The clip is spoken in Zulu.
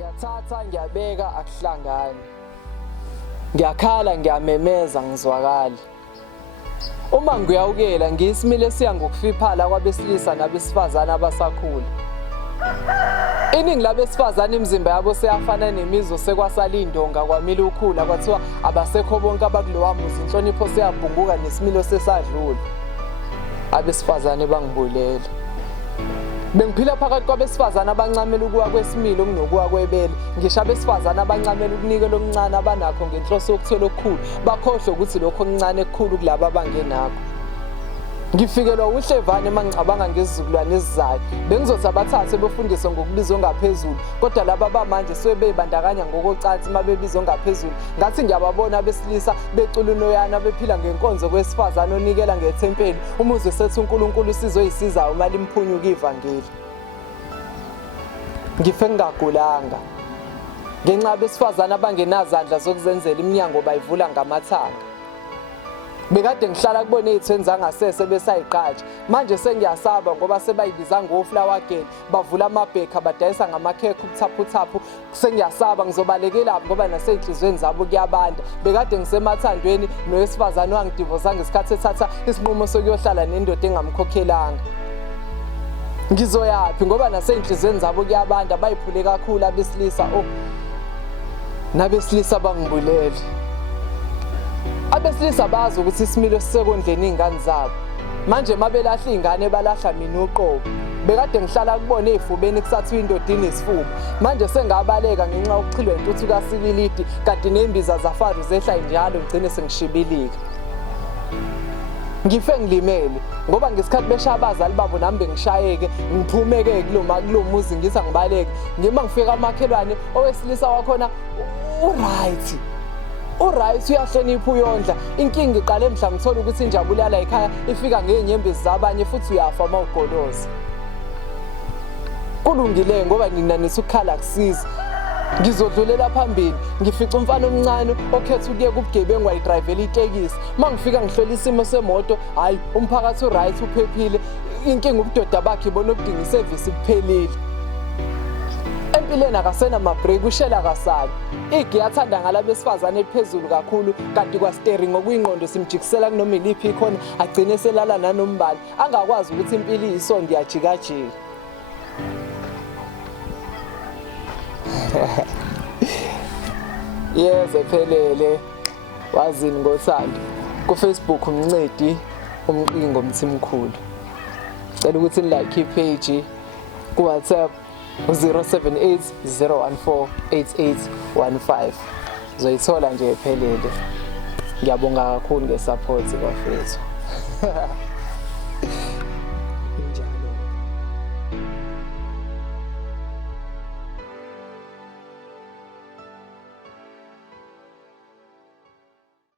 Ngiyathatha ngiyabeka akuhlangani. Ngiyakhala ngiyamemeza ngizwakala. Uma ngiyawukela ngiyisimile siya ngokufiphala kwabesilisa nabesifazana abasakhula. Iningi labesifazana imizimba yabo seyafana nemizwa sekwasala indonga kwamila ukhula kwathiwa abasekho bonke abakulowa muzi inhlonipho seyabhunguka nesimilo sesadlula. Abesifazane bangibulela. Bengiphila phakathi kwabesifazana abancamela ukuwa kwesimilo kunokuwa kwebele. Ngisho abesifazana abancamela ukunikela okuncane abanakho ngenhloso yokuthola okukhulu bakhohlwe ukuthi lokho okuncane kukhulu kulabo abangenakho. Ngifikelwa uhlevane mangicabanga ngezizukulwane ezizayo. Bengizothi abathathe befundiswe ngokubizwa ngaphezulu, kodwa laba bamanje sebebandakanya ngokocansi mabebizwa ngaphezulu. Ngathi ngiyababona abesilisa becula unoyana bephila ngenkonzo kwesifazane onikela ngethempeli. Umuzwe sethu uNkulunkulu sizoyisizayo mali imphunyuka ivangeli. Ngife ngagulanga. Ngenxa abesifazane abangenazandla zokuzenzela iminyango bayivula ngamathanga. Bekade ngihlala kubona ezithweni zangasese besayiqhatsha. Manje sengiyasaba ngoba sebayibiza ngoflower girl, bavula amabhekha badayisa ngamakhekhe ubuthaphuthaphu. Sengiyasaba ngizobalekela ngoba nasey'nhlizweni zabo kuyabanda. Bekade ngisemathandweni nowesifazane wangidivosa ngesikhathi ethatha isinqumo sokuyohlala nendoda engamkhokhelanga. Ngizoyaphi ngoba nasey'nhlizweni zabo kuyabanda, bayiphule kakhulu abesilisa nabesilisa bangibulele. Abesilisa bazi ukuthi isimilo sisekondleni iy'ngane zabo. Manje mabelahla iy'ngane balahla mina uqobo. Bekade ngihlala kubona ey'fubeni kusathiwa indoda inesifuba. Manje sengabaleka ngenxa yokuchilwa intuthu kasikilidi kanti nembiza zafaru zehla njalo ngigcine sengishibilika. Ngife ngilimele ngoba ngesikhathi beshaya abazali babo nami bengishayeke ngiphumeke kulo muzi ngithi angibaleke. Ngima ngifika amakhelwane owesilisa wakhona Uright uyahlonipha uyondla. Inkinga iqale mhla ngithola ukuthi injabulo yala ekhaya ifika ngenyembezi zabanye futhi uyafa mawugoloza. Kulungile ngoba nginanisa ukukhala kusiza. Ngizodlulela phambili ngifica umfana omncane okhetha ukuye kubugebengu wayidrayivela itekisi. Mangifika ngihlola isimo semoto, hayi umphakathi uright uphephile. Inkinga ubudoda bakhe ibona ukudinga iservice kuphelile. Empilweni akasena mabreak ushela kasala. Igiya athanda ngalabesifazane eliphezulu kakhulu kanti kwa-steering ngokuyingqondo simjikisela kunoma iliphi ikhona agcine selala nanombala. Angakwazi ukuthi impilo iyisondo iyajikajika. Yeze phelele. Wazini ngothando. Ku-Facebook umncedi umqingo mthimkhulu. Cela ukuthi nilike ipage ku-WhatsApp 078 014 8815. Zoyithola nje ephelele. Ngiyabonga kakhulu ngesupport bafethu.